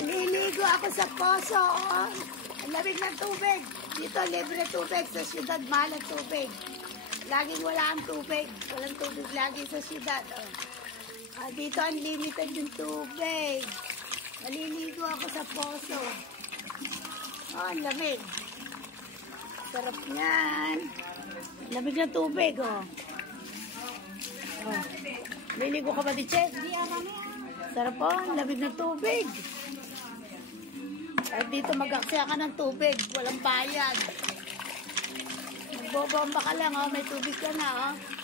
Naliligo ako sa poso. Oh. Ang lamig ng tubig. Dito, libre tubig. Sa syudad, mahal ang tubig. Laging wala ang tubig. Walang tubig lagi sa syudad. Oh. Dito, unlimited yung tubig. Naliligo ako sa poso. Oh, ang lamig. Sarap niyan. Lamig ng tubig, oh. Oh. Naliligo ka ba, Tiche? Sarap po, lamig ng tubig. At dito mag-aksya ka ng tubig, walang bayad. Magbobomba ka lang, oh. May tubig ka na, oh.